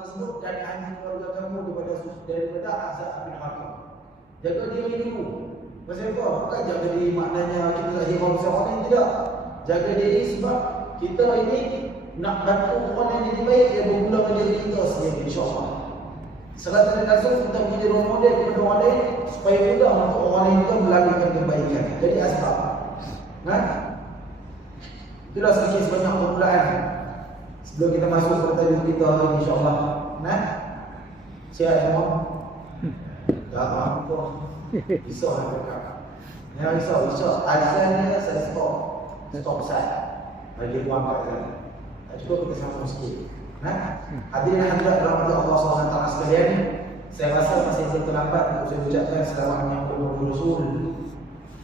tersebut dan anjing keluarga kamu daripada azab api neraka. Jaga diri dulu. Pasal apa? Bukan jaga diri maknanya kita tak hebat besar orang ini, tidak. Jaga diri sebab kita ini nak bantu orang yang jadi baik, dia bermula menjadi kita sendiri, insyaAllah. Selatan dan Rasul kita menjadi role model kepada orang lain supaya mudah untuk orang lain itu melakukan kebaikan. Jadi asbab. Itulah sedikit sebanyak permulaan sebelum kita masuk ke tajuk kita hari insya-Allah. Siap semua? Tak apa. Risau nak cakap. Jangan risau. Azannya saya stop saya. Bagi buang kat sana. Tak cukup kita sambung sikit. Hadirin hadirat rahmat Allah SWT sekalian, saya rasa masih terlambat untuk saya ucapkan selamat menyambut Muhammad Rasul.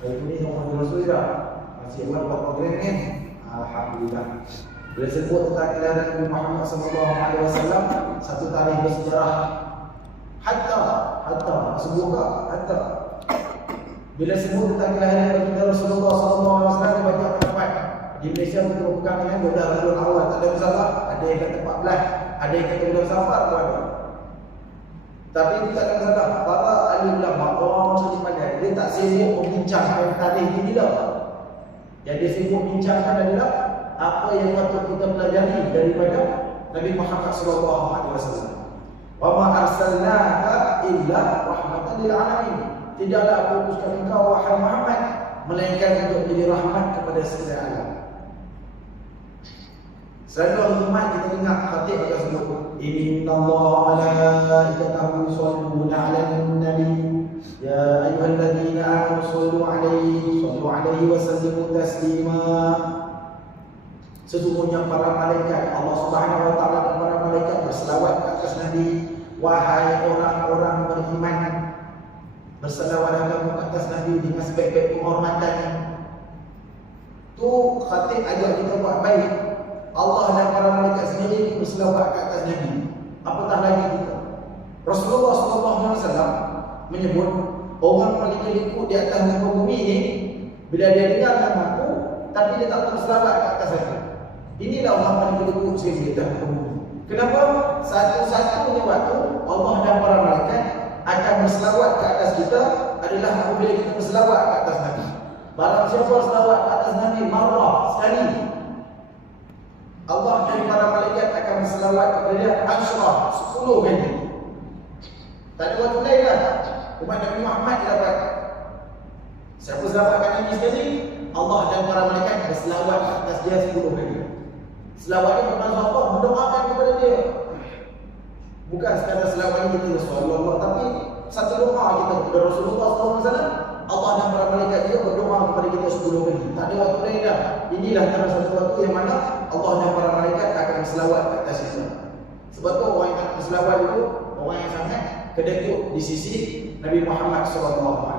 Hari ini Muhammad Rasul dah masih buat program kan? Alhamdulillah. Bila sebut tentang kelahiran Nabi Muhammad SAW, satu tarikh bersejarah. Hatta bila sebut tentang kelahiran Nabi Rasulullah SAW, banyak pendapat. Di Malaysia kita berpegang dengan 12 Rabiul Awal, tak ada masalah. Ada yang kata 14, ada yang kata bulan Safar pun ada. Tapi kita tak ada masalah. Para ahli ulama, orang macam pandai, dia tak sibuk membincangkan tarikh ini dah. Yang dia sibuk bincangkan adalah apa yang patut kita pelajari daripada Nabi Muhammad SAW. Wa ma arsalnaka illa rahmatan lil alamin. Tidaklah aku utuskan engkau wahai Muhammad melainkan untuk menjadi rahmat kepada sekalian alam. Selalu umat kita dengar khatib akan sebut innallaha malaikatahu yusholluna 'alan nabi ya ayyuhalladzina amanu sallu 'alaihi wa sallimu taslima. Sesungguhnya para malaikat Allah Subhanahu wa taala dan para malaikat berselawat ke atas Nabi. Wahai orang-orang beriman, berselawatlah kamu ke atas Nabi dengan sebaik-baik penghormatannya. Tu khatib ajak kita buat baik. Allah dan para malaikat sendiri berselawat ke atas Nabi. Apatah lagi kita. Rasulullah SAW menyebut orang paling ikut di atas muka bumi ni bila dia dengar nama aku, tapi dia tak berselawat ke atas aku. Inilah orang paling ikut sekali di atas muka bumi. Kenapa? Satu-satunya waktu Allah dan para malaikat akan berselawat ke atas kita adalah apabila kita berselawat ke atas Nabi. Barang siapa berselawat ke atas Nabi marah sekali, Allah dan para malaikat akan berselawat kepada dia asyrah 10 kali. Tak ada waktu lain lah. Umat Nabi Muhammad dapat. Siapa selawatkan Nabi sekali, Allah dan para malaikat berselawat ke atas dia 10 kali. Selawat ini bermaksud apa? Mendoakan kepada dia. Bukan sekadar selawat ini kita Rasulullah, tapi satu doa kita kepada Rasulullah SAW. Allah dan para malaikat dia berdoa kepada kita 10 kali. Tak ada waktu lain dah. Inilah antara satu waktu yang mana Allah dan para malaikat akan berselawat ke atas kita. Sebab tu orang yang berselawat itu orang yang sangat kedekut di sisi Nabi Muhammad SAW.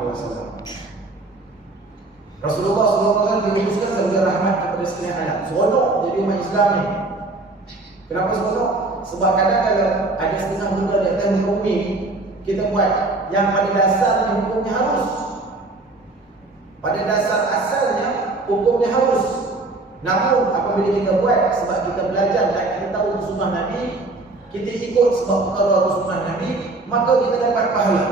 Rasulullah SAW diutuskan sebagai rahmat kepada sekalian alam. Seronok jadi umat Islam ni. Kenapa seronok? Sebab kadang-kadang ada setengah benda di atas muka bumi kita buat yang pada dasarnya hukumnya harus. Pada dasar asalnya hukumnya harus. Namun apabila kita buat sebab kita belajar dan kita tahu sunnah Nabi, kita ikut sebab perkara sunnah Nabi, maka kita dapat pahala.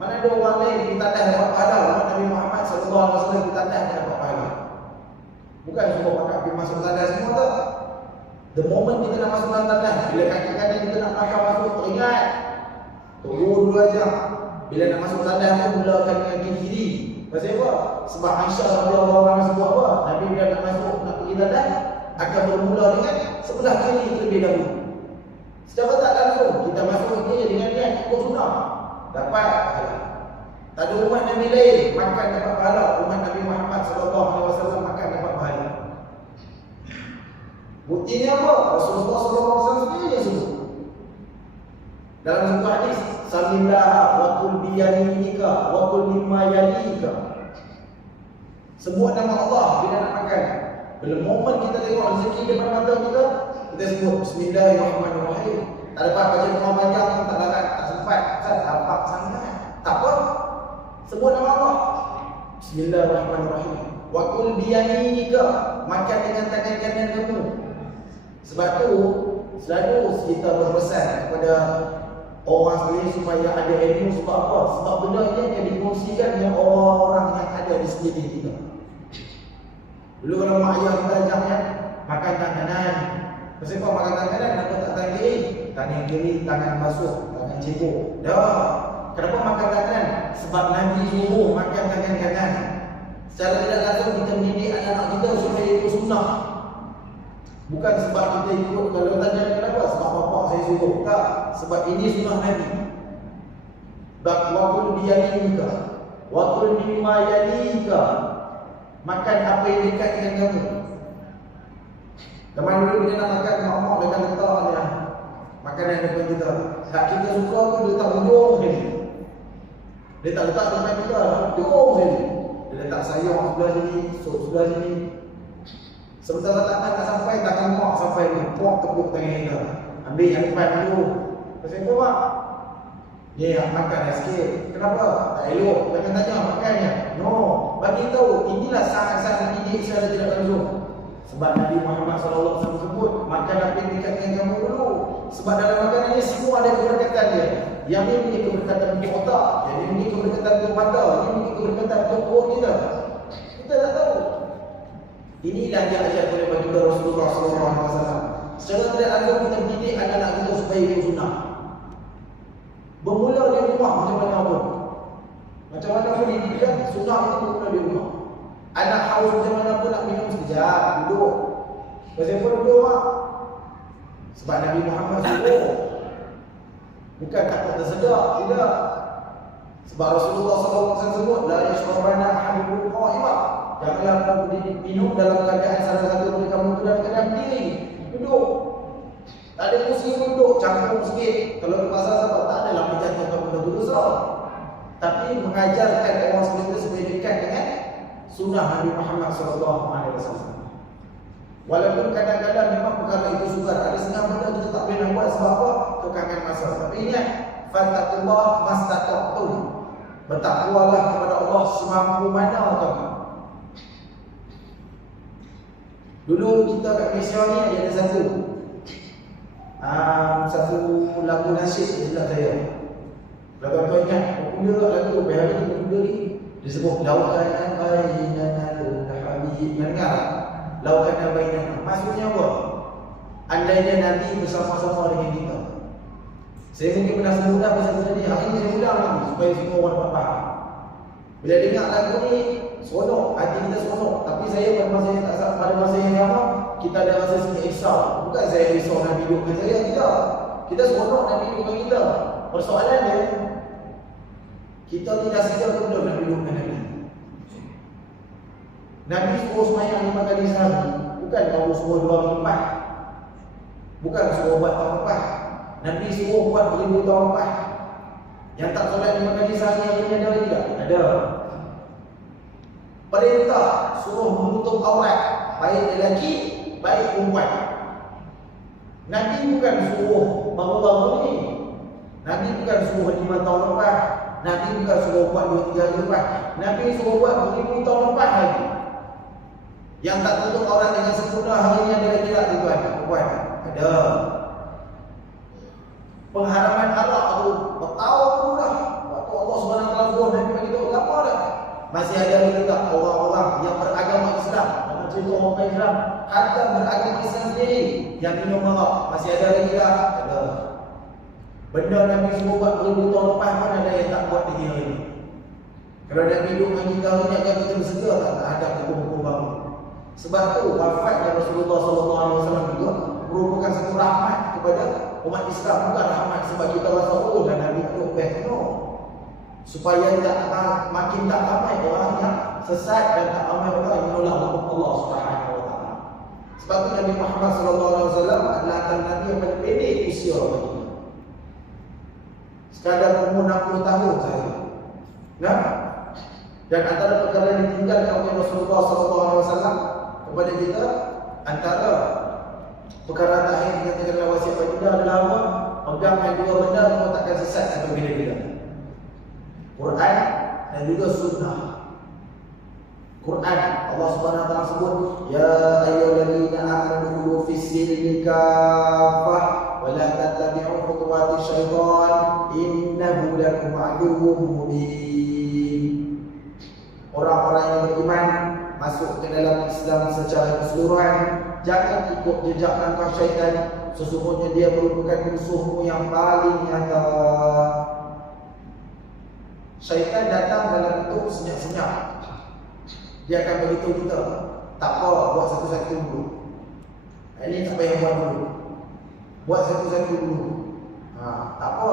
Mana ada orang lain kita tak dapat pahala, Nabi Muhammad SAW kita tak dapat pahala. Bukan semua pakai pergi masuk tandas semua tak. The moment kita nak masuk dalam tandas, bila kaki-kaki kita nak melangkah masuk, teringat turun dulu aja. Bila nak masuk tandas tu, mulakan kaki kiri. Pasal apa? Sebab Aisyah radhiyallahu anha sebut apa? Nabi bila nak masuk, nak pergi tandas, akan bermula dengan sebelah kiri terlebih dahulu. Secara tak langsung, kita masuk kiri dengan niat ikut sunnah, dapat pahala. Tak ada umat Nabi lain makan dapat pahala. Umat Nabi Muhammad SAW makan dapat pahala. Buktinya apa? Rasulullah SAW sendiri yang sebut. Dalam satu hadis, Samillaha wa kul biyaminika wa kul mimma yalika. Sebut nama Allah bila nak makan. Bila momen kita tengok rezeki depan mata kita, kita sebut Bismillahirrahmanirrahim. Tak dapat baca doa panjang, tak dapat, tak sempat, tak dapat sangat. Tak apa. Sebut nama Allah. Bismillahirrahmanirrahim. Wa kul biyaminika. Makan dengan tangan kanan kamu. Sebab tu selalu kita berpesan kepada orang sekalian supaya ada ilmu. Sebab apa? Sebab benda ini akan dikongsikan dengan orang-orang yang ada di sekeliling kita. Dulu kalau mak ayah kita ajaknya makan tangan kanan. Pasal apa makan tangan kanan? Kenapa tak tangan kiri? Tangan kiri, tangan basuh, tangan cebok. Dah. Kenapa makan tangan kanan? Sebab Nabi suruh makan tangan kanan. Secara tidak langsung kita mendidik anak-anak kita supaya ikut sunnah. Bukan sebab kita ikut. Kalau tanya kenapa? Sebab bapak saya suruh. Tak. Sebab ini sunnah Nabi. Wakul biyanika, wakul mimma yalika. Makan apa yang dekat dengan kamu. Teman dulu bila nak makan, mak dia akan letaknya makanan depan kita. Tak kita suka tu dia letak ujung sini. Dia tak letak depan kita, ujung sini. Dia letak sayur sebelah sini, sup sebelah sini. Sementara tangan tak sampai, tangan mak sampai ni. Mak tepuk tangan kita. Ambil yang depan dulu. Pasal apa mak? Dia makan sikit. Kenapa? Tak elok. Jangan tanya makannya. No. Bagi tahu inilah sangat-sangat mendidik secara tidak langsung. Sebab Nabi Muhammad SAW sebut makan apa yang dekat dengan kamu dulu. Sebab dalam makanan ini semua ada keberkatan dia. Yang ini punya keberkatan untuk otak, yang ini punya keberkatan untuk mata, yang ini punya keberkatan untuk perut kita. Kita tak tahu. Inilah yang diajar oleh baginda Rasulullah SAW. Secara tidak langsung kita mendidik anak-anak kita supaya ikut sunnah. Bermula di rumah macam mana pun. Macam mana pun didikan, sunnah itu bermula di rumah. Anak haus macam mana pun nak minum sekejap, duduk. Pasal apa duduk mak? Sebab Nabi Muhammad suruh. Bukan takut tersedak, tidak. Sebab Rasulullah SAW sebut, la yashrabanna ahadukum qa'imah. Janganlah kamu minum dalam keadaan salah satu dari kamu itu dalam keadaan berdiri. Duduk. Tak ada kursi duduk, cangkung sikit. Kalau di pasar sebab tak adalah menjatuhkan kamu dosa. Tapi mengajarkan orang sekalian supaya dekat dengan sunnah Nabi Muhammad SAW. Walaupun kadang-kadang memang perkara itu sukar. Ada setengah benda kita tak boleh nak buat sebab apa? Kekangan masa. Tapi ingat, fattaqullah mastata'tum. Bertakwalah kepada Allah semampu mana kamu. Dulu kita kat Malaysia ni ada satu lagu nasyid di sebelah saya. Kalau tuan-tuan ingat, popular lagu Bahari itu popular ni. Dia sebut Laukana bainana al-habib. Dengar? Laukana bainana. Maksudnya apa? Andainya nanti bersama-sama dengan kita. Saya mungkin pernah semudah pasal benda ni. Hari ni saya ulang lagi supaya semua orang dapat faham. Bila dengar lagu ni, seronok, hati kita seronok. Tapi saya pada masa yang sama, kita ada rasa sikit risau. Bukan saya risau Nabi hidup dengan saya, tidak. Kita seronok Nabi hidup dengan kita. Persoalan dia, kita tidak sedar betul Nabi hidup dengan Nabi. Nabi suruh semayang 5 kali sehari. Bukan kamu suruh 2 minggu lepas. Bukan suruh buat tahun lepas. Nabi suruh buat beribu tahun lepas. Yang tak solat 5 kali sehari yang ini ada tidak? Ada. Perintah suruh menutup aurat, baik lelaki, baik perempuan. Nabi bukan suruh baru-baru ni. Nabi bukan suruh 5 tahun lepas. Nabi bukan suruh buat 2-3 hari lepas. Nabi suruh buat beribu tahun lepas lagi. Yang tak tutup aurat dengan sempurna hari ini ada lagi tak tuan? Perempuan? Ada. Pengharaman arak tu bertahun dulu dah. Waktu Allah SWT suruh Nabi bagi tahu lama dah. Masih ada lagi tak orang-orang yang beragama Islam, dalam cerita orang Islam, hatta beragama Islam sendiri yang minum arak, masih ada lagi tak? Ada. Benda Nabi suruh buat 1000 tahun lepas pun ada yang tak buat lagi hari ini. Kalau Nabi hidup dengan kita banyak yang kita bersedia tak ada hukum-hukum baru. Sebab tu wafatnya Rasulullah SAW juga merupakan satu rahmat kepada umat Islam. Bukan rahmat sebab kita rasa oh dan Nabi itu best. No. Supaya makin tak ramai orang yang sesat dan tak ramai orang yang menolak hukum Allah Subhanahu Wa Taala. Sebab itu Nabi Muhammad SAW adalah antara Nabi yang paling pendek usia baginda. Sekadar umur 60 tahun saja. Nah, dan antara perkara yang ditinggalkan oleh Rasulullah SAW kepada kita, antara perkara terakhir yang dinyatakan wasiat baginda adalah apa? Pegang dua benda kau takkan sesat sampai bila-bila. Quran dan juga sunnah. Quran Allah Subhanahu wa taala sebut ya ayyuhallazina amanu udkhulu fis silmi kaffah wa la tattabi'u khutuwati syaitan innahu lakum aduwwun mubin. Orang-orang yang beriman masuk ke dalam Islam secara keseluruhan, jangan ikut jejak langkah syaitan, sesungguhnya dia merupakan musuhmu yang paling nyata. Syaitan datang dalam bentuk senyap-senyap. Dia akan beritahu kita, tak apa, buat satu-satu dulu. Ini tak payah buat dulu, buat satu-satu dulu. Tak apa,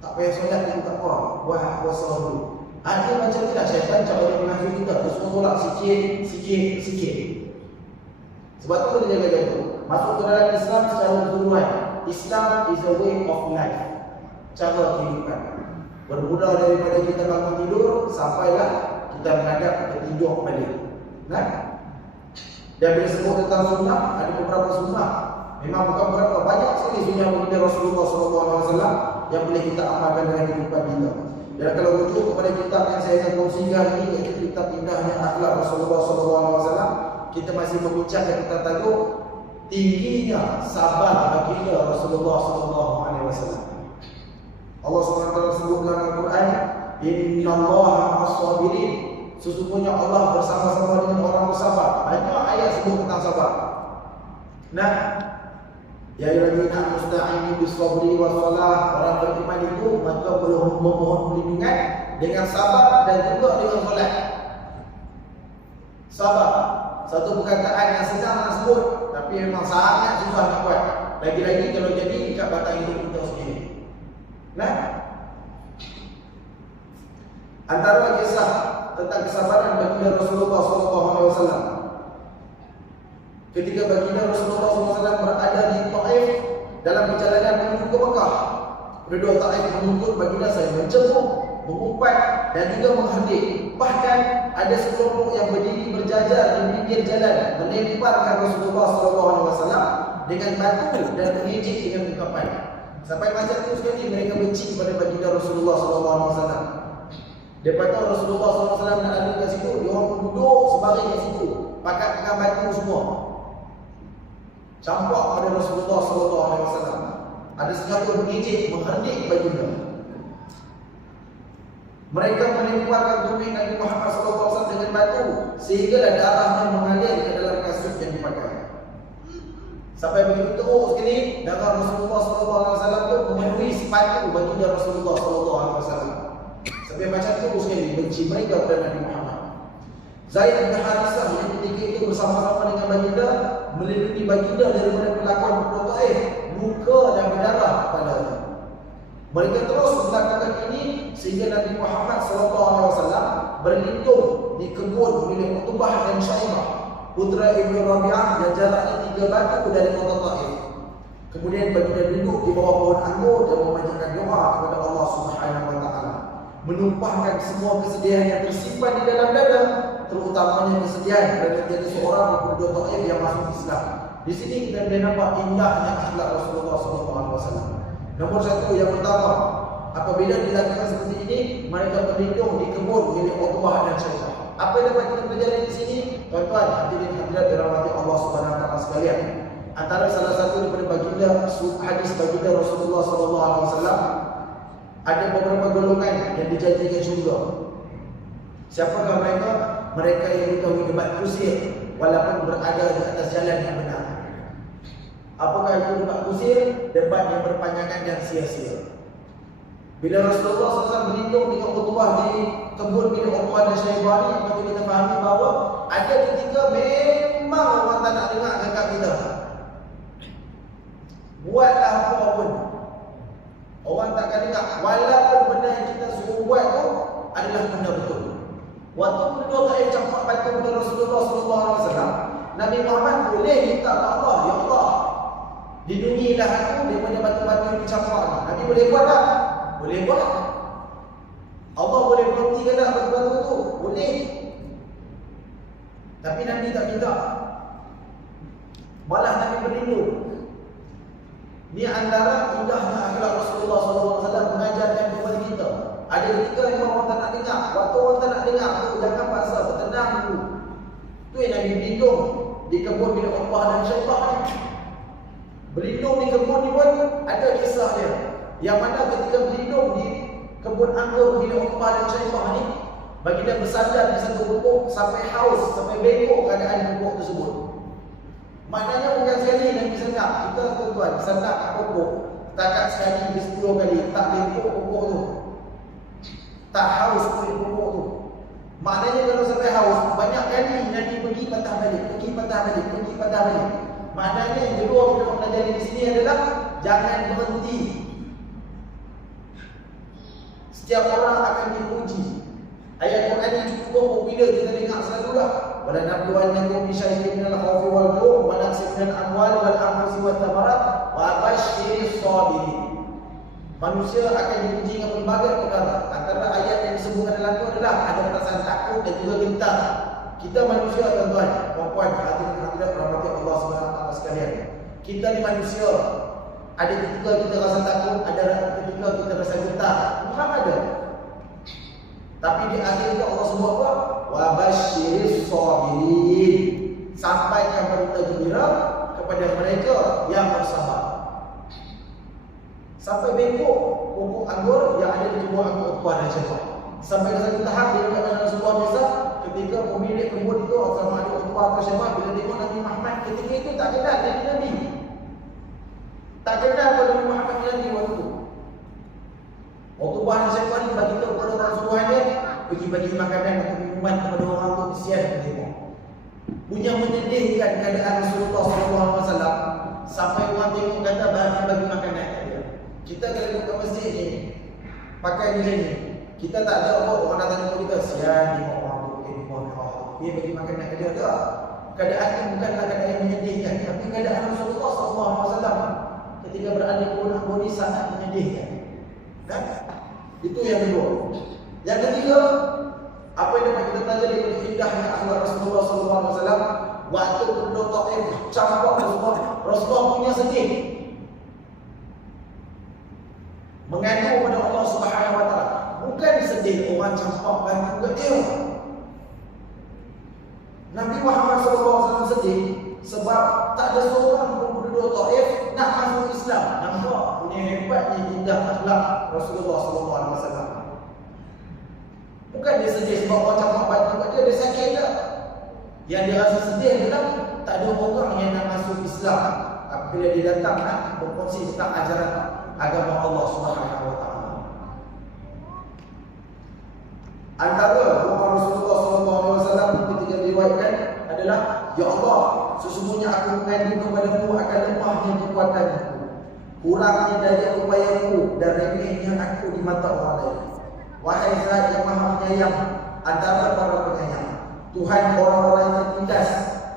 tak payah solat dulu, tak apa, buat puasa dulu. Dia macam tu lah syaitan cara dia mengasuh kita. Dia semua tolak sikit. Sebab tu dia jaga tu. Masuk ke dalam Islam secara keseluruhan. Islam is a way of life, cara kehidupan. Bermula daripada kita bangun tidur sampailah kita menghadap ke tidur balik. Nah, dan bila sebut tentang sunnah, ada beberapa sunnah. Memang bukan berapa, banyak sekali sunnah baginda Rasulullah SAW yang boleh kita amalkan dalam kehidupan kita. Dan kalau rujuk kepada kitab yang saya akan kongsikan ini, iaitu kitab Indahnya Akhlak Rasulullah SAW, kita masih membincangkan tentang tajuk tingginya sabar baginda Rasulullah SAW. Allah SWT sebut dalam Al-Quran, Innallaha ma'as-sabirin, sesungguhnya Allah bersama-sama dengan orang bersabar. Banyak ayat sebut tentang sabar. Nah, ya ayyuhallazina musta'inu bis-sabri was-salah, orang beriman itu maka perlu memohon perlindungan dengan sabar dan juga dengan solat. Sabar, satu perkataan yang senang nak sebut, tapi memang sangat susah nak buat. Lagi-lagi kalau jadi dekat batang hidup kita sendiri. Nah, antara kisah tentang kesabaran baginda Rasulullah SAW, ketika baginda Rasulullah SAW berada di Taif dalam perjalanan menuju ke Mekah, penduduk Taif menuntut baginda saya mencemooh, mengumpat dan juga menghardik. Bahkan ada sekelompok yang berdiri berjajar di pinggir jalan melemparkan Rasulullah SAW dengan batu dan mengejek dengan ungkapan. Sampai macam tu sekali mereka benci kepada baginda Rasulullah SAW. Lepas tu Rasulullah SAW nak lalu kat situ, dia orang pun duduk sebaring kat situ, pakat dengan batu semua, campak pada Rasulullah SAW. Ada sengaja mengejek, menghardik baginda. Mereka melemparkan tubuh Nabi Muhammad SAW dengan batu sehinggalah darahnya mengalir ke dalam kasut yang dipakai. Sampai begitu teruk sekali, darah Rasulullah SAW itu memenuhi sepatu baginda Rasulullah SAW. Sampai macam tu sekali benci mereka kepada Nabi Muhammad. Zaid bin Harithah yang ketika itu bersama-sama dengan baginda melindungi baginda daripada pelakon penduduk Taif, luka dan berdarah kepadanya. Mereka terus melakukan ini sehingga Nabi Muhammad SAW berlindung di kebun milik Utbah dan Syaibah, putra Ibnu Rabi'ah yang jaraknya 3 batu dari kota Taif. Kemudian baginda duduk di bawah pohon anggur dan memanjatkan doa kepada Allah Subhanahu wa taala, menumpahkan semua kesedihan yang tersimpan di dalam dada, terutamanya kesedihan kerana menjadi seorang penduduk Taif yang masuk Islam. Di sini kita boleh nampak indahnya akhlak Rasulullah SAW. Nombor satu, yang pertama, apabila dilakukan seperti ini, mereka berlindung di kebun milik Utbah dan Syaibah. Apa yang dapat kita pelajari di sini? Tuan-tuan, hadirin hadirat dirahmati Allah Subhanahu wa taala sekalian. Antara salah satu daripada baginda hadis baginda Rasulullah SAW, ada beberapa golongan yang dijanjikan syurga. Siapakah mereka? Mereka yang mengetahui debat kusir walaupun berada di atas jalan yang benar. Apakah itu debat kusir? Debat yang berpanjangan dan sia-sia. Bila Rasulullah SAW berlindung dengan Utbah di kebun milik Utbah dan Syaibah ni, maka kita fahami bahawa ada ketika memang orang tak nak dengar cakap kita. Buatlah apa pun, orang takkan dengar. Walaupun benda yang kita suruh buat tu adalah benda betul. Waktu penduduk Taif campak batu kepada Rasulullah SAW, Nabi Muhammad boleh minta ke Allah, ya Allah, lindungilah aku daripada batu-batu yang dicampak ni. Nabi boleh buat tak? Boleh buat. Allah boleh berhentikan tak batu-batu tu? Boleh. Tapi Nabi tak minta. Malah Nabi berlindung. Ini antara indahnya akhlak Rasulullah SAW mengajarkan kepada kita. Ada ketika memang orang tak nak dengar. Waktu orang tak nak dengar tu, jangan paksa, tenang dulu. Tu yang Nabi berlindung. di kebun milik Uqbah dan Syaibah ni. Berlindung di kebun ni pun ada kisah dia. Yang mana ketika berlindung di kebun anggur milik Uqbah dan Syaibah ni, baginda bersandar di satu pokok sampai haus, sampai bengkok keadaan pokok tersebut. Maknanya bukan sekali Nabi sandar. Kita tuan-tuan sandar kat pokok, takat sekali di 10 kali, tak bengkok pokok tu, tak haus kulit pokok tu. Maknanya kalau sampai haus, banyak kali Nabi pergi patah balik, pergi patah balik, pergi patah balik. Maknanya yang kedua kita pelajari di sini adalah jangan berhenti. Setiap orang akan diuji. Ayat Quran ini cukup popular kita dengar selalulah. Wala nabluwannakum bi syai'in minal khawfi wal ju' wa naqsin minal amwali wal anfusi wat thamarat wa basyiris sabirin. Manusia akan diuji dengan pelbagai perkara. Antara ayat yang disebutkan dalam itu adalah ada perasaan takut dan juga gentar. Kita manusia tuan-tuan, puan-puan, hadirin-hadirat rahmati Allah Subhanahu wa taala sekalian. Kita ni manusia. Ada ketika kita rasa takut, ada ketika kita rasa gentar. Bukan ada. Tapi di akhir itu Allah sebut apa? Wa basyiris sabirin. Sampaikan berita gembira kepada mereka yang bersabar. Sampai bengkok pokok anggur yang ada di kebun anggur Uqbah dan Syaibah. Sampai ke satu tahap dia kata Rasulullah biasa ketika pemilik kebun itu sama ada Uqbah atau Syaibah, bila tengok Nabi Muhammad ketika itu tak kenal jadi Nabi. Tak kenal pada Nabi Muhammad Nabi waktu itu. Uqbah dan Syaibah ni bagi tahu kepada Rasulullah dia, pergi bagi makanan atau minuman kepada orang tu, kesian tengok. Punya menyedihkan keadaan Rasulullah SAW sampai orang tengok kata bagi makanan dia. Kita kalau duduk kat masjid ni pakai macam ni, kita tak ada apa orang datang jumpa kita, sian tengok orang tu pakai uniform merah, dia bagi makanan ke dia tak. Keadaan ni bukanlah keadaan yang menyedihkan, tapi keadaan Rasulullah SAW ketika berada di kebun anggur ni sangat menyedihkan. Kan? Itu yang kedua. Yang ketiga, apa yang dapat kita pelajari dari indahnya akhlak Rasulullah SAW waktu penduduk Taif campak Rasulullah punya sedih, mengadu pada Allah Subhanahu wa taala. Bukan sedih orang campak bantu ke dia. Nabi Muhammad SAW sedih sebab tak ada seorang pun penduduk Taif nak masuk Islam. Nampak punya hebatnya indah akhlak Rasulullah SAW. Bukan dia sedih sebab orang campak bantu ke dia, dia sakit tak. Yang dia rasa sedih adalah tak ada orang yang nak masuk Islam apabila dia datang nak berkongsi tentang ajaran agama Allah Subhanahu wa taala. Antara doa Rasulullah SAW ketika diriwayatkan adalah, ya Allah, sesungguhnya aku mengadu kepadamu akan lemahnya kekuatanku, kurangnya daya upayaku dan remehnya aku di mata orang lain. Wahai Zat yang Maha Penyayang antara para penyayang, Tuhan orang-orang yang tertindas,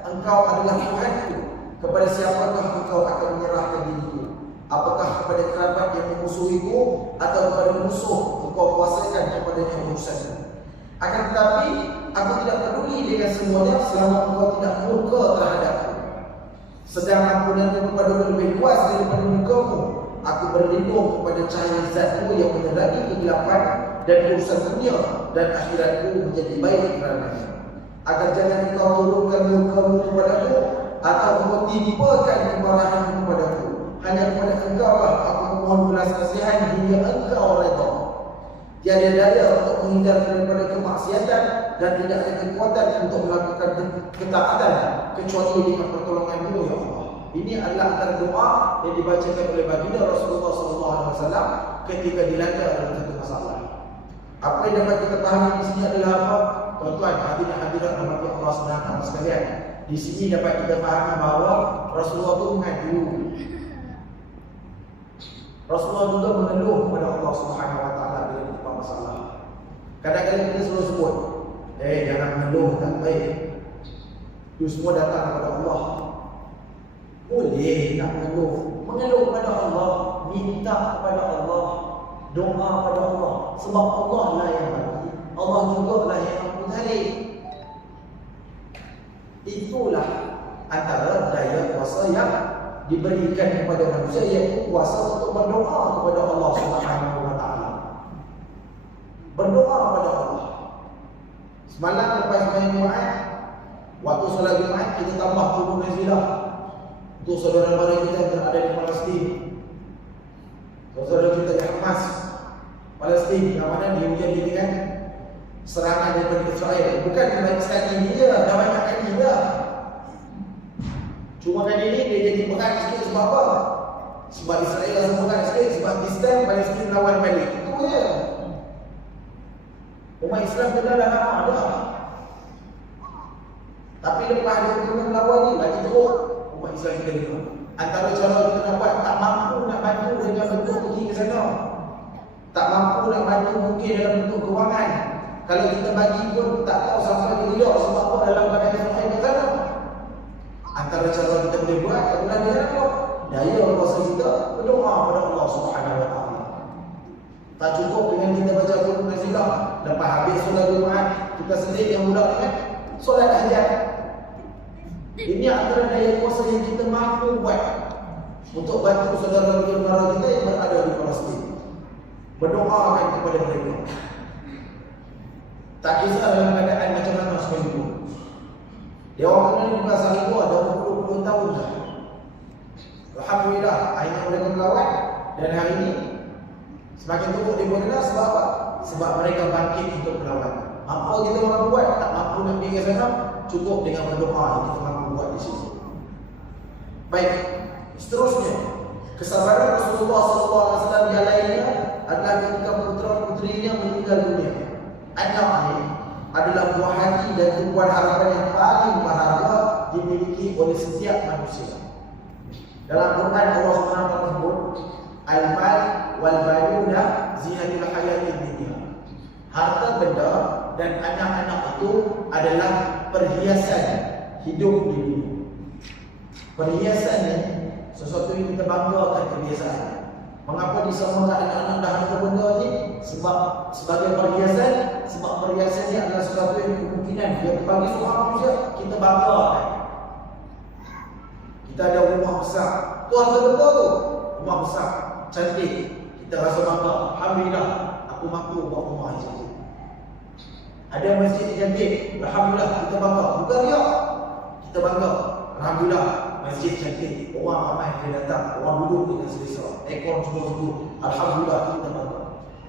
Engkau adalah Tuhanku. Kepada siapakah Engkau akan menyerahkan diriku? Apakah kepada kerabat yang memusuhiku atau kepada musuh Engkau kuasakan kepadanya urusanmu? Akan tetapi aku tidak peduli dengan semuanya selama Engkau tidak murka terhadapku. Sedang ampunanmu kepadamu lebih luas daripada mukamu. Aku berlindung kepada cahaya Zatmu yang menerangi kegelapan dan urusan dunia dan akhiratku menjadi baik kerananya. Agar jangan Engkau turunkan murkamu kepadaku atau Engkau timpakan kemarahanmu kepadaku. Hanya kepada Engkau lah aku memohon belas kasihan hingga Engkau redha. Tiada daya untuk menghindar daripada kemaksiatan dan tidak ada kekuatan untuk melakukan ketaatan kecuali dengan pertolongan-Mu ya Allah. Ini adalah antara doa yang dibacakan oleh baginda Rasulullah SAW ketika dilanda dalam satu masalah. Apa yang dapat kita pahami di sini adalah apa? Tuan-tuan, hadirin-hadirat rahmati Allah Subhanahu wa taala sekalian. Di sini dapat kita pahami bahawa Rasulullah itu mengadu. Rasulullah juga mengeluh kepada Allah Subhanahu wa taala bila ada masalah. Kadang-kadang kita selalu sebut, jangan mengeluh, tak baik. Itu semua datang kepada Allah. Boleh nak mengeluh. Mengeluh kepada Allah, minta kepada Allah, doa kepada Allah. Sebab Allah lah yang bagi, Allah juga lah yang mencari. Itulah antara daya kuasa yang diberikan kepada manusia, iaitu kuasa untuk berdoa kepada Allah Subhanahu wa taala. Berdoa kepada Allah. Semalam lepas main Jumaat, Waktu solat Jumaat kita tambah kubur nazilah untuk saudara-saudara kita yang berada di Palestin, saudara kita di Hamas, Palestin, yang mana diujian dengan serangan daripada Israel. Bukan cuma sekali ini je, dah banyak kali dah. Cuma kali ini dia jadi berat sikit sebab apa? Sebab Israel rasa berat sikit, sebab Islam Palestin lawan balik. Itu je. Umat Islam kena dah lama dah. Tapi lepas dia kena melawan ni, lagi teruk umat Islam kita kena. Antara cara kita nak buat, tak mampu nak bantu dengan bentuk pergi ke sana, tak mampu nak bantu mungkin dalam bentuk kewangan. Kalau kita bagi pun tak tahu sampai diriak sebab apa dalam badan Israel ke sana. Antara cara kita boleh buat adalah dia apa? Daya kuasa kita berdoa kepada Allah Subhanahu Wa Taala. Tak cukup dengan kita baca Al-Quran nazilah. Lepas habis solat Jumaat, kita sendiri yang budak dengan solat hajat. Ini antara daya kuasa yang kita mampu buat untuk bantu saudara-saudara kita yang berada di Palestin. Berdoakan kepada mereka. Tak kisah dalam keadaan macam mana sekalipun. Dia orang kena di pasal itu ada 20 tahun dah. Alhamdulillah, akhirnya mereka melawan. Dan hari ini semakin teruk dia berkenal sebab apa? Sebab mereka bangkit untuk melawan. Apa kita mampu buat? Tak mampu nak pergi ke sana, cukup dengan berdoa yang kita mampu buat di sini. Baik, seterusnya kesabaran Rasulullah SAW yang lainnya adalah ketika putra-putrinya meninggal dunia. Anak ini adalah buah hati dan tumpuan harapan yang paling berharga dimiliki oleh setiap manusia. Dalam Quran Allah SWT sebut, al-mal wal banuna zinatul hayatid dunya. Harta benda dan anak-anak itu adalah perhiasan hidup di dunia. Perhiasan ni sesuatu yang kita banggakan kebiasaan. Mengapa disamakan anak-anak dah harta benda ni? Sebab sebagai perhiasan, sebab perhiasan ni adalah sesuatu yang kemungkinan yang bagi seorang manusia kita banggakan. Kita ada rumah besar, tu harta benda tu. Rumah besar, cantik, kita rasa bangga. Alhamdulillah, aku mampu buat rumah yang cantik. Ada masjid yang cantik, alhamdulillah kita bangga. Bukan riak, kita bangga. Alhamdulillah, masjid cantik, orang ramai yang datang, orang duduk dengan selesa, aircon semua-semua. Alhamdulillah kita bangga.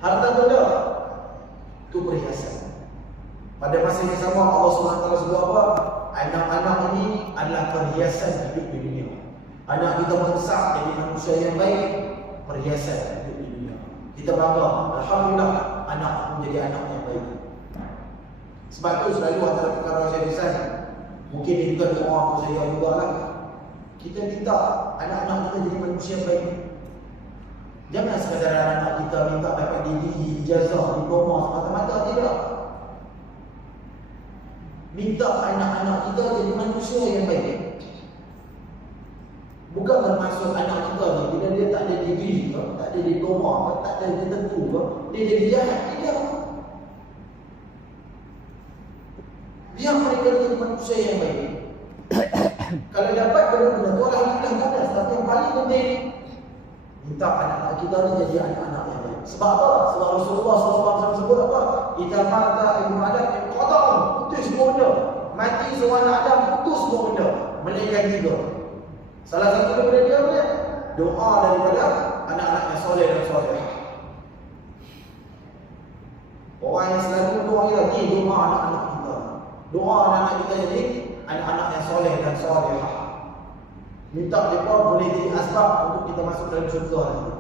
Harta benda itu perhiasan. Pada masa yang sama Allah SWT sebut apa? Anak-anak ini adalah perhiasan hidup di dunia. Anak kita besar jadi manusia yang baik, perhiasan hidup di dunia. Kita bangga, alhamdulillah anak menjadi anak yang baik. Sebab itu selalu antara perkara saya desain, mungkin ini juga doa aku saya juga lah. Kita minta anak-anak kita jadi manusia baik. Jangan sekadar anak-anak kita minta dapat digri, ijazah, diploma semata-mata, tidak. Minta anak-anak kita jadi manusia yang baik. Bukan bermaksud anak kita ni bila dia tak ada digri ke, tak ada diploma ke, tak ada tertentu ke, dia jadi jahat. Tidak. Biar mereka jadi manusia yang baik. Kalau dapat benda-benda tu alhamdulillah bagus. Tapi yang paling penting, minta anak-anak kita ni jadi anak-anak yang baik. Sebab apa? Sebab Rasulullah SAW sebut apa? Idza mata ibnu Adam qata'un, putus semua benda. Mati seorang anak Adam, putus semua benda. Melainkan tiga. Salah satu daripada dia apa? Doa daripada anak-anak yang soleh dan soleh. Orang yang selalu doa kita ni doa anak-anak kita. Doa anak-anak kita jadi anak-anak yang soleh dan soleh. Minta mereka boleh jadi asbab untuk kita masuk dalam syurga nanti.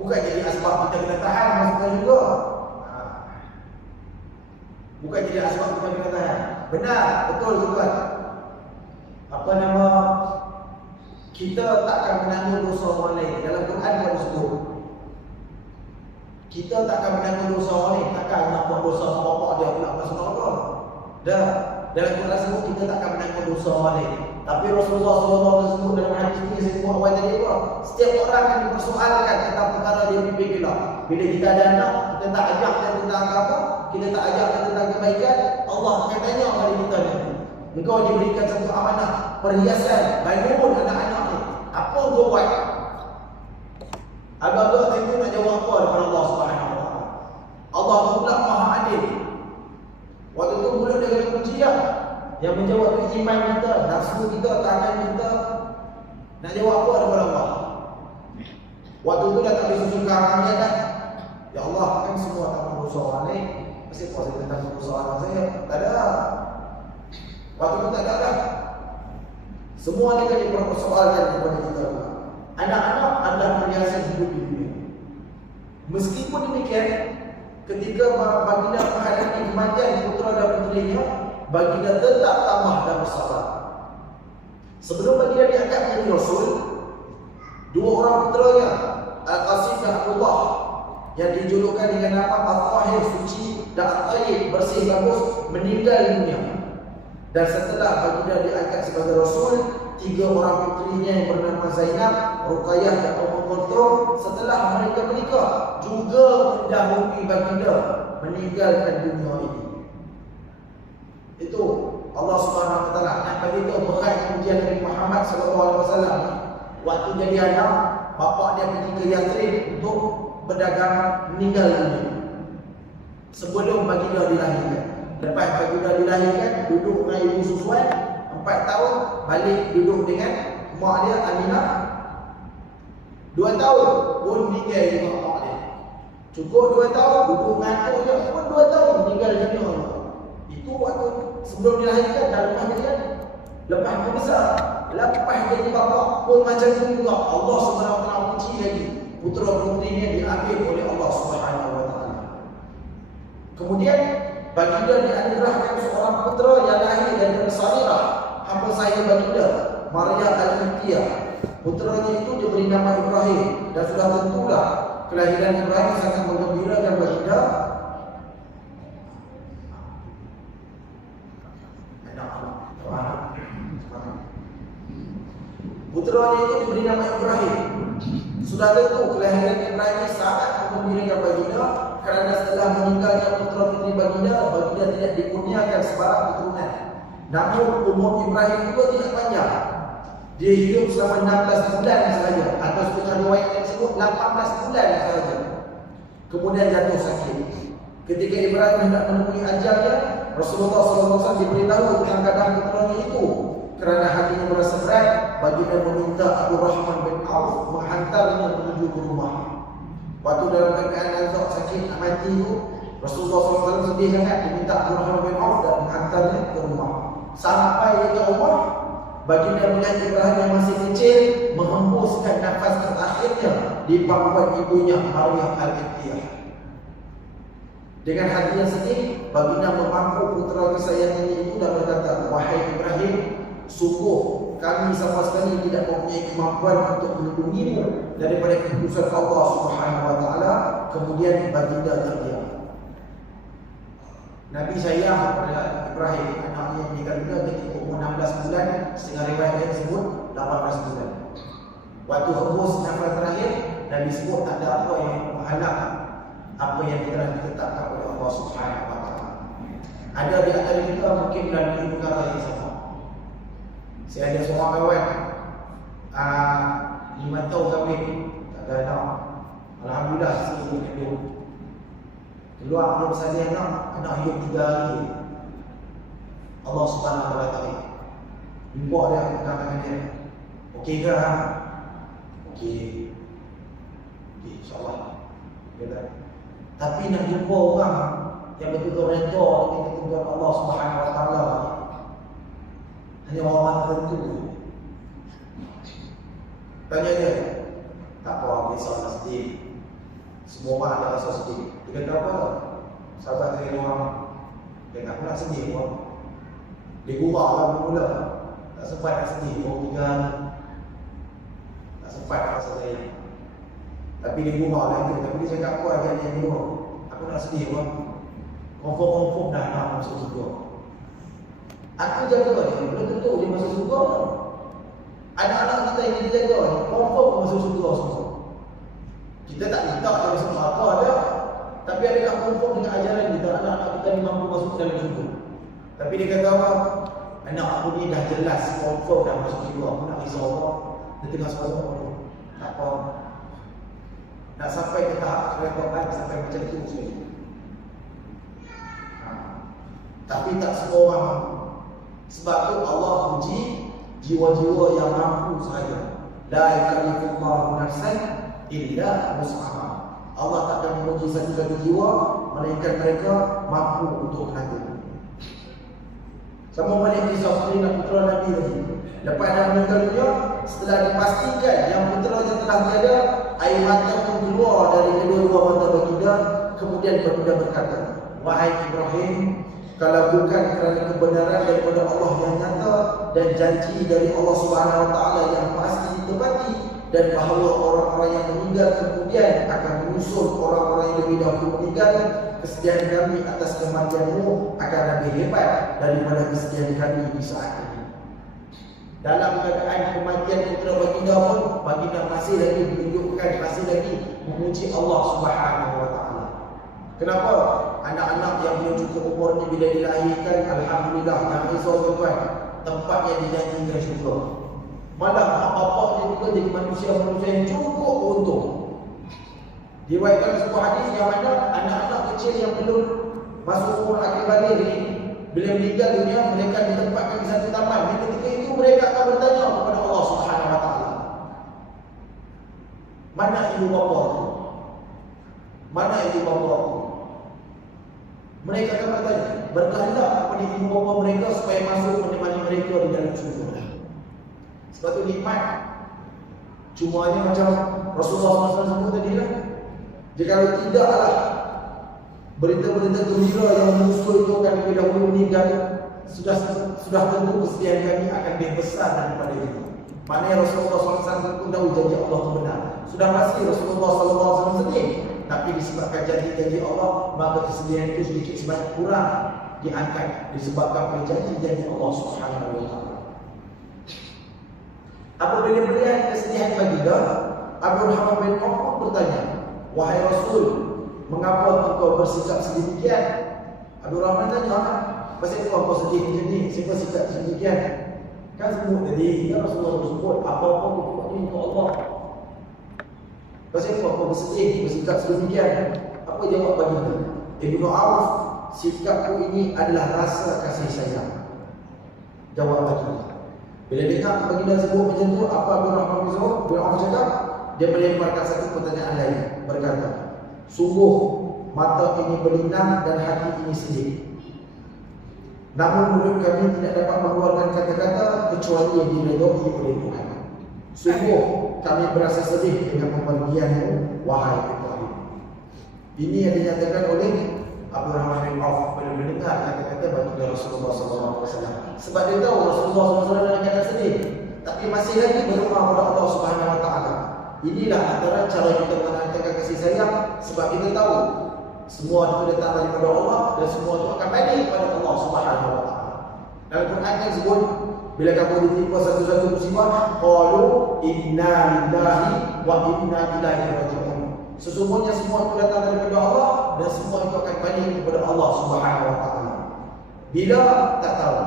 Bukan jadi asbab kita kena tahan masuk dalam syurga. Bukan jadi asbab kita kena tahan. Benar, betul tuan. Apa nama? Kita takkan menanggung dosa orang lain. Dalam Quran dia sebut, kita takkan menanggung dosa orang lain. Takkan nak buat dosa sama bapak dia pula masuk neraka. Dah, dalam Quran sebut kita takkan menanggung dosa orang lain. Tapi Rasulullah SAW sebut dalam hadis ini sebut awal tadi apa? Setiap orang akan dipersoalkan tentang perkara dia mimpi bila. Bila kita ada anak, kita tak ajak dia tentang apa? Kita tak ajak dia tentang kebaikan. Allah akan tanya kepada kita nanti. Engkau diberikan satu amanah, perhiasan, bangun anak-anak ni. Apa kau buat? Agak-agak tentu nak jawab apa daripada Allah Subhanahu Wa Taala. Allah Mutlak Maha Adil. Waktu tu mulut dia kena pujian. Yang menjawab itu iman kita, nafsu kita, tangan kita. Nak jawab apa daripada Allah? Waktu itu dah tak boleh susun karangnya dah. Ya Allah, kan semua tak berusaha orang lain. Mesti puasa tentang berusaha anak saya. Tak ada. Waktu itu tak ada dah. Semua ni kan dipersoalkan kepada kita. Anak-anak adalah perhiasan hidup di dunia. Meskipun demikian, ketika baginda menghadapi kematian putera dan puterinya, baginda tetap tambah dan bersabar. Sebelum baginda diangkat menjadi Rasul, dua orang puteranya, Al-Qasim dan Abdullah, yang dijulukan dengan nama Al-Tahir, suci, dan Al-Tayyib, bersih bagus, meninggal dunia. Dan setelah baginda diangkat sebagai Rasul, tiga orang putrinya yang bernama Zainab, Ruqayyah dan Ummu Kulthum, setelah mereka menikah juga mendahului baginda meninggalkan dunia ini. Itu Allah Subhanahu Wa Taala nak bagi tahu berat ujian Nabi Muhammad sallallahu alaihi wasallam. Waktu jadi anak, bapa dia pergi ke Yathrib untuk berdagang, meninggal dunia sebelum baginda dilahirkan. Lepas baginda dilahirkan, duduk dengan ibu Sufwan 4 tahun, balik duduk dengan mak dia Aminah 2 tahun pun meninggal juga mak dia. Cukup 2 tahun duduk dengan anak dia pun 2 tahun meninggal dunia. Itu waktu sebelum dilahirkan dan lepas dia, lepas besar, lepas jadi bapa pun macam tu juga. Allah Subhanahu Wa Taala uji lagi putera putrinya diambil oleh Allah Subhanahu Wa Taala. Kemudian baginda dianugerahkan seorang putera yang lahir dari Sarirah, hamba saya baginda Maria Al-Qibtiyah. Puteranya itu diberi nama Ibrahim, dan sudah tentulah kelahiran Ibrahim sangat menggembirakan baginda. Puteranya itu diberi nama Ibrahim. Sudah tentu kelahiran Ibrahim sangat menggembirakan baginda, kerana setelah meninggalkan putera putri baginda, baginda tidak dikurniakan sebarang keturunan. Namun umur Ibrahim juga tidak panjang. Dia hidup selama 16 bulan sahaja, atau setengah riwayat yang sebut 18 bulan sahaja. Kemudian jatuh sakit. Ketika Ibrahim hendak menemui ajalnya, Rasulullah SAW diberitahu tentang keadaan puteranya itu. Kerana hatinya merasa berat, baginda meminta Abu Rahman bin Auf menghantarnya menuju ke rumah. Waktu dalam keadaan Nazak sakit nak mati itu, Rasulullah SAW sedih sangat, diminta Abu Rahman bin Auf dan menghantarnya ke rumah. Sampai ke rumah, baginda melihat Ibrahim yang masih kecil menghembuskan nafas terakhirnya di pangkuan ibunya Maria Al-Qibtiyah. Dengan hati yang sedih, baginda memangku putera kesayangannya itu dan berkata, "Wahai Ibrahim, sungguh kami sama sekali tidak mempunyai kemampuan untuk melindungimu daripada keputusan Allah Subhanahu Wa Taala." Kemudian baginda terdiam. Nabi sayang kepada Ibrahim, anaknya yang meninggal dunia ketika umur 16 bulan, setengah riwayat yang sebut 18 bulan. Waktu hembus nafas terakhir, Nabi sebut tak ada apa yang menghalang apa yang telah ditetapkan oleh Allah Subhanahu Wa Taala. Ada di antara kita mungkin dalam ibu kata yang sama. Saya ada seorang kawan 5 tahun kahwin, tak ada anak. Alhamdulillah saya hidup. Keluar dia bersalin anak hidup 3 hari. Allah Subhanahu Wa Taala jumpa dia pegang tangan dia. Okey ke? Okey. Okey, insya-Allah. Kata. Tapi nak jumpa orang yang betul-betul redha dengan ketentuan Allah Subhanahu Wa Taala, hanya orang tertentu. Tanya dia, tak apa, kisah sedih. Semua orang ada rasa sedih. Dia kata apa? Sahabat dari orang, dia tak nak sedih pun. Dia gurau lah mula. Tak sempat nak sedih, orang tinggal. Tak sempat rasa saya. Tapi dia gurau lah itu. Tapi dia cakap apa aja dia dulu. Aku nak sedih pun. Confirm dah nak masuk surga. Aku jaga dia, belum tentu dia masuk surga. Anak-anak kita yang kita jaga ni, confirm masuk surga semua. Kita tak minta dia masuk neraka ada. Tapi adakah confirm dengan ajaran kita, anak-anak kita ni mampu masuk ke dalam surga? Tapi dia kata apa? Anak aku ni dah jelas confirm dah masuk surga. Aku nak risau apa? Dia tengah suara-suara tu. Tak apa. Nak sampai ke tahap kerekotan sampai macam tu sekali. Tapi tak semua orang mampu. Sebab tu Allah uji jiwa-jiwa yang mampu sahaja. La yukallifullahu nafsan illa wus'aha. Allah tak akan menguji satu-satu jiwa melainkan mereka mampu untuk menanggung. Sama balik kisah Suri dan putera Nabi tadi. Lepas dah meninggal dunia, setelah dipastikan yang puteranya telah tiada, air mata pun keluar dari kedua-dua mata baginda. Kemudian baginda berkata, wahai Ibrahim, kalau bukan kerana kebenaran daripada Allah yang nyata dan janji dari Allah Subhanahu Wa Taala yang pasti ditepati, dan bahawa orang-orang yang meninggal kemudian akan menyusul orang-orang yang lebih dahulu meninggal, kesediaan kami atas kematianmu akan lebih hebat daripada kesediaan kami di saat ini. Dalam keadaan kematian putera baginda pun, baginda masih lagi menunjukkan, masih lagi memuji Allah Subhanahu Wa Taala. Kenapa? Anak-anak yang belum cukup umurnya bila dilahirkan, alhamdulillah, yang risau tuan, tempatnya dijanjikan syurga. Malah bapak dia juga jadi manusia-manusia yang cukup beruntung. Diriwayatkan sebuah hadis yang mana anak-anak kecil yang belum masuk umur akhir balik ini, bila meninggal dunia, mereka ditempatkan di satu taman. Dan ketika itu mereka akan bertanya kepada Allah Subhanahu Wa Taala, mana ibu bapa aku? Mana ibu bapa aku? Mereka akan bertanya, berkehendak kepada ibu bapa mereka supaya masuk menemani mereka di dalam syurga. Sebab tu nikmat. Cuma ni macam Rasulullah SAW sebut tadi lah. Jika tidaklah berita-berita gembira yang mengusulkan lebih dahulu meninggal, sudah tentu kesediaan kami akan lebih besar daripada itu. Maknanya Rasulullah SAW pun tahu janji Allah itu benar. Sudah pasti Rasulullah SAW sedih, tapi disebabkan janji-janji Allah, maka kesediaan itu sedikit sebanyak kurang diangkat disebabkan janji-janji Allah Subhanahu Wa Taala. Apabila melihat kesedihan baginda, Abdurrahman bin Auf bertanya, wahai Rasul, mengapa engkau bersikap sedemikian? Abdurrahman tanya, pasal apa kau sedih macam ni? Siapa sikap sedemikian? Kan sebut tadi, ya Rasulullah sebut apa-apa kau buat ni untuk Allah. Pasal apa kau bersedih, bersikap sedemikian? Apa jawab baginda? Ibnu Auf, sikapku ini adalah rasa kasih sayang. Jawab baginda. Bila dengar baginda sebut macam tu, apa Abdurrahman bin Auf cakap? Dia melemparkan satu pertanyaan lain, berkata, sungguh mata ini berlinang dan hati ini sedih. Namun mulut kami tidak dapat mengeluarkan kata-kata kecuali yang diredai oleh Tuhan. Sungguh kami berasa sedih dengan pembagianmu, wahai Ibrahim. Ini yang dinyatakan oleh Abdurrahman bin Auf bila mendengar kata-kata baginda Rasulullah SAW. Sebab dia tahu Rasulullah SAW dalam keadaan sedih, tapi masih lagi berdoa kepada Allah Subhanahu Wa Taala. Inilah antara cara kita menandakan kasih sayang, sebab kita tahu semua itu datang daripada Allah dan semua itu akan balik kepada Allah Subhanahu Wa Taala. Dalam Quran kan sebut, bila kamu ditimpa satu-satu musibah, qalu inna lillahi wa inna ilaihi raji'un. Sesungguhnya semua itu datang daripada Allah dan semua itu akan balik kepada Allah Subhanahu Wa Taala. Bila? Tak tahu.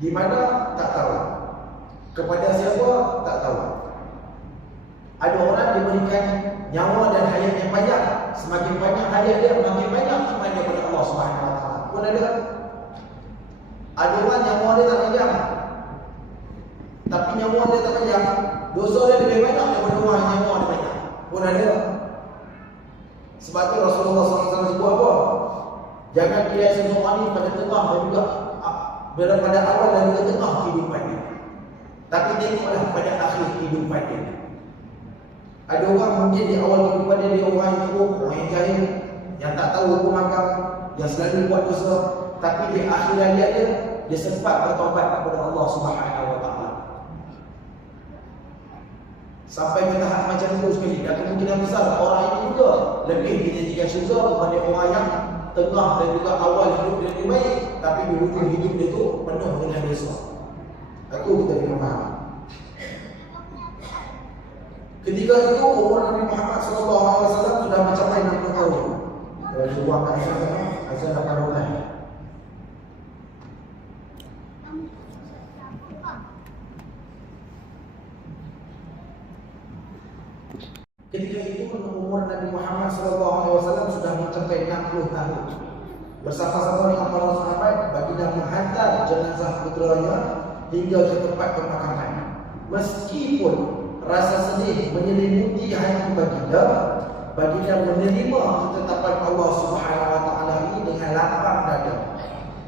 Di mana? Tak tahu. Kepada siapa? Tak tahu. Ada orang diberikan nyawa dan hayat yang banyak. Semakin banyak hayat dia, makin banyak iman dia kepada Allah Subhanahu Wa Taala. Pun ada. Ada orang nyawa dia tak panjang, tapi nyawa dia tak panjang, dosa dia lebih banyak daripada orang nyawa dia banyak. Pun ada. Sebab tu Rasulullah SAW sebut apa? Jangan pilih seseorang ni pada tengah dan juga pada awal dan juga tengah kehidupan dia, tapi tengoklah pada akhir kehidupan dia. Ada orang mungkin di awal kehidupan dia orang yang teruk, orang yang jahil, yang tak tahu hukum agama, yang selalu buat dosa, tapi di akhir hayat dia sempat bertaubat kepada Allah Subhanahu Wa Taala. Sampai ke tahap macam itu sekali, dan kemungkinan besar orang ini juga lebih dijadikan syurga kepada orang yang tengah dan juga awal hidup dia lebih baik, tapi di hujung hidup dia tu penuh dengan dosa. Itu kita kena faham. Ketika itu umur Nabi Muhammad SAW sudah mencapai 60 tahun. Dari ruang Azan dapat mulai. Ketika itu umur Nabi Muhammad SAW sudah mencapai 60 tahun. Bersama-sama dengan para sahabat, baginda menghantar jenazah putranya hingga ke tempat pemakaman. Meskipun rasa sedih menyelimuti hati baginda, baginda menerima ketetapan Allah Subhanahu wa taala ini dengan lapang dada.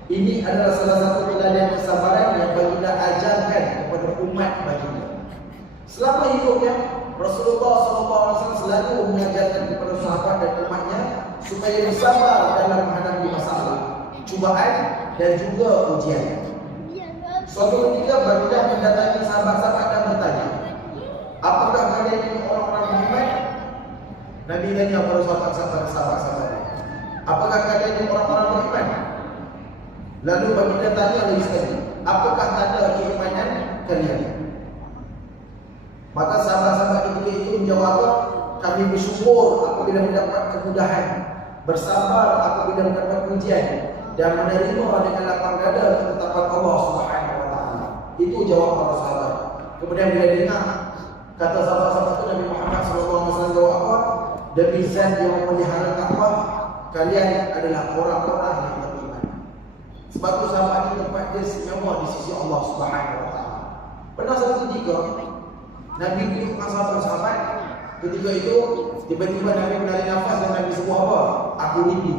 Ini adalah salah satu teladan kesabaran yang baginda ajarkan kepada umat baginda. Selama hidupnya, Rasulullah SAW selalu mengajarkan kepada sahabat dan umatnya supaya bersabar dalam menghadapi masalah, cubaan dan juga ujian. Suatu ketika baginda mendatangi sahabat-sahabat dan bertanya, apakah kalian ini orang-orang beriman? Nabi tanya kepada sahabat-sahabat, apakah kalian ini orang-orang beriman? Lalu baginda tanya lagi sekali, apakah tanda keimanan kalian? Maka sahabat-sahabat ketika itu menjawab, kami bersyukur apabila mendapat kemudahan, bersabar apabila mendapat ujian, dan menerima dengan lapang dada ketetapan Allah Subhanahu wa taala. Itu jawab para sahabat. Kemudian bila dengar kata sahabat-sahabat itu, Nabi Muhammad SAW jawab apa? Demi zat yang memelihara Ka'bah, kalian adalah orang-orang yang beriman. Sebab itu sahabat ini tempat dia istimewa di sisi Allah Subhanahu wa taala. Pernah satu ketika Nabi duduk dengan sahabat-sahabat. Ketika itu tiba-tiba Nabi menarik nafas dan Nabi sebut apa? Aku rindu.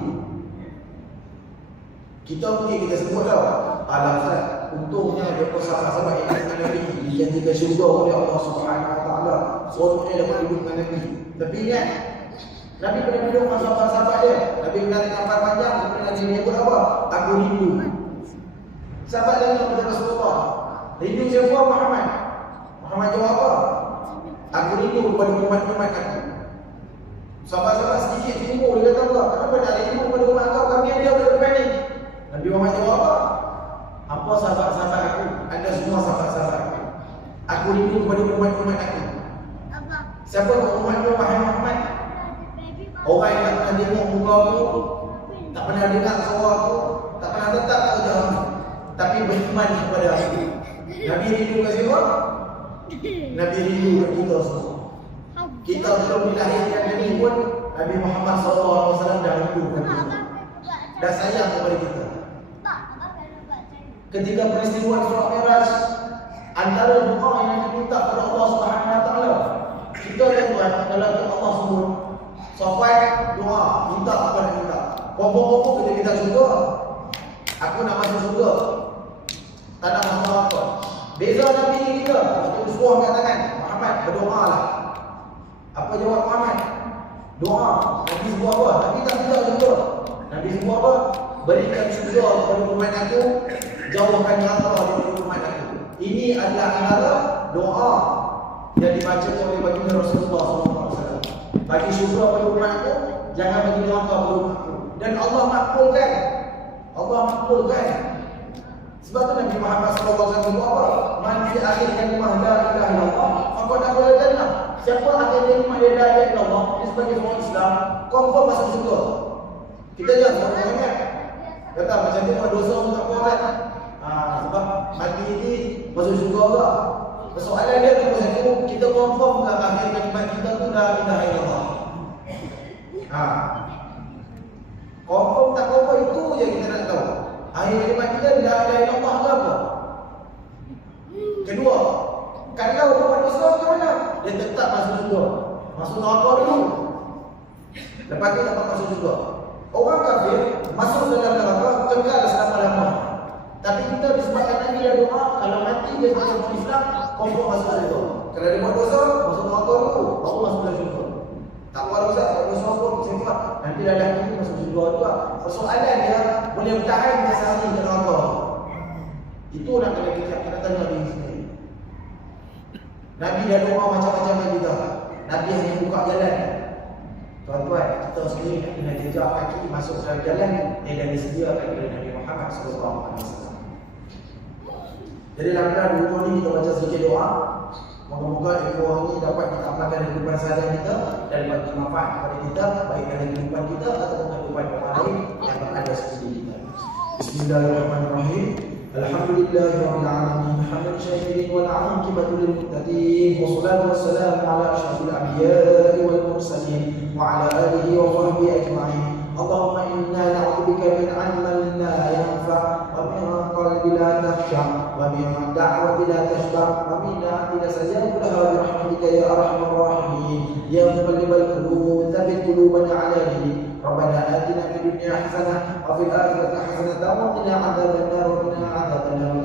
Kita mungkin kita sebut tau, alasan untungnya dia sahabat-sahabat yang dengan Nabi dijanjikan syurga oleh Allah Subhanahu wa taala. Seronoknya dapat duduk dengan Nabi. Tapi ingat, Nabi pernah duduk dengan sahabat-sahabat dia. Nabi menarik nafas panjang, kemudian Nabi menyebut apa? Aku rindu. Sahabat tanya kepada Rasulullah, rindu siapa? Muhammad. Muhammad jawab apa? Aku rindu kepada umat-umat aku. Sahabat-sahabat sedikit timbul, dia kata apa? Kenapa nak rindu kepada umat kau? Kami ada pada depan ni. Nabi Muhammad jawab apa? Apa sahabat-sahabat aku? Anda semua sahabat-sahabat aku. Aku rindu kepada umat-umat aku. Siapa umat-umat wahai Muhammad? Orang yang tak pernah tengok muka aku, tak pernah dengar suara aku, tak pernah tetap kat jalan aku, tapi beriman kepada aku. Nabi rindu ke siapa? Nabi rindu ke kita semua. Kita belum dilahirkan Nabi pun, Nabi Muhammad SAW dah rindu kepada kita, dah sayang kepada kita. Ketika peristiwa Isra Mi'raj, antara doa yang diminta kepada Allah Subhanahu wa taala, kita dan Tuhan kalau Allah sebut sofai doa, minta apa nak minta. Pokok-pokok kita minta syurga. Aku nak masuk syurga, tak nak masuk neraka. Beza Nabi kita, kita semua angkat tangan, Muhammad berdoa lah. Apa jawab Muhammad? Doa. Nabi sebut apa? Nabi tak minta syurga. Nabi sebut apa? Berikan syurga kepada umat aku, jauhkan neraka daripada umat aku. Ini adalah antara doa yang dibaca oleh baginda Rasulullah SAW. Bagi syurga pada umat aku, jangan bagi neraka pada umat aku. Dan Allah makbulkan. Allah makbulkan. Sebab tu Nabi Muhammad SAW sebut apa? Man fi akhir kalimah la ilaha illallah faqad dakhala jannah. Siapa akhir kalimah la ilaha illallah, dia sebagai orang Islam, confirm masuk syurga. Kita jangan ingat. Kata macam ni dosa pun tak kuat. Sebab mati ini masuk syurga juga. Persoalan dia tu macam tu, kita confirm ke akhir kalimat kita tu la ilaha illallah. Confirm tak confirm itu je kita nak tahu. Akhir kalimat kita la ilaha illallah ke apa? Kedua, kalau dia buat dosa macam mana? Dia tetap masuk syurga. Masuk neraka dulu, lepas tu dapat masuk syurga. Orang kafir masuk dalam neraka kekal selama-lamanya. Tapi kita disebabkan Nabi dah doa, kalau mati dia sebagai orang Islam, confirm masuk syurga. Kalau dia buat dosa, masuk neraka dulu, baru masuk dalam syurga. Tak buat dosa, buat dosa pun sifat nanti dah nanti masuk syurga juga. Persoalan dia boleh bertahan ke sehari ke neraka. Itu nak kena kita tanya diri sendiri. Nabi dah doa macam-macam dengan kita. Nabi hanya buka jalan. Tuan-tuan, kita sendiri nak kena jejak kaki masuk dalam jalan yang disediakan oleh Nabi Muhammad SAW. Jadi dalam dua ni kita baca sedikit doa. Moga-moga ilmu ini dapat kita amalkan dalam kehidupan seharian kita dan dapat bermanfaat kepada kita, baik dalam kehidupan kita ataupun kehidupan orang lain yang berada seperti kita. Bismillahirrahmanirrahim. Alhamdulillahirabbil alamin. Hamdan syakirin wal 'aqibatu lil muttaqin. Wassalatu wassalamu ala asyrafil anbiya'i wal mursalin wa ala alihi wa sahbihi ajma'in. Allahumma inna na'udzubika min ينقلها برحمتك يا أرحم الراحمين يا مقلب القلوب ثبت قلوبنا على دينك ربنا آتنا في الدنيا حسنة وفي الآخرة حسنة وقنا عذاب النار وقنا عذاب النار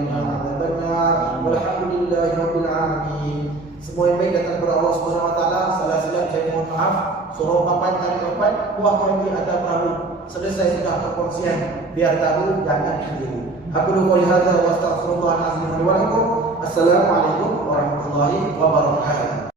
والحمد لله رب العالمين. Semua yang baik datang kepada Allah Subhanahu wa taala. Salah silap saya mohon maaf. Surah 4 hari keempat buah kami ada perahu. Selesai sudah perkongsian. Biar tahu jangan keliru. Aku qouli hadza wa astaghfirullahal azim wa lakum. Assalamualaikum warahmatullahi wabarakatuh.